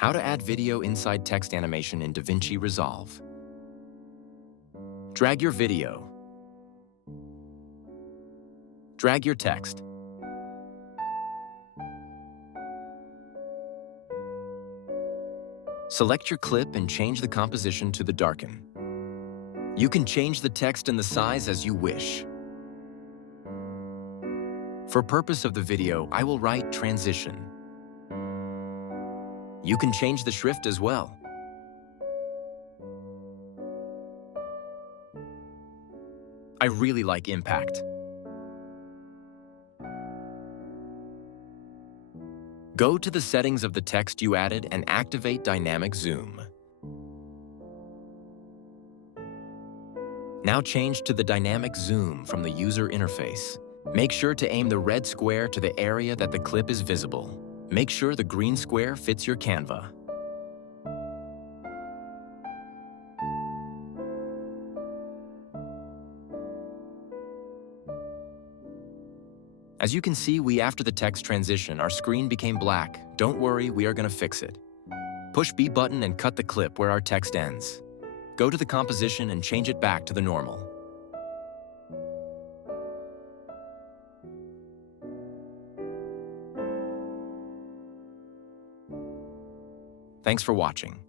How to add video inside text animation in Davinci Resolve. Drag your video. Drag your text. Select your clip and change the composition to the darken. You can change the text and the size as you wish. For purpose of the video, I will write transition. You can change the shrift as well. I really like impact. Go to the settings of the text you added and activate dynamic zoom. Now change to the dynamic zoom from the user interface. Make sure to aim the red square to the area that the clip is visible. Make sure the green square fits your Canva. As you can see, after the text transition, our screen became black. Don't worry, we are going to fix it. Push B button and cut the clip where our text ends. Go to the composition and change it back to the normal. Thanks for watching.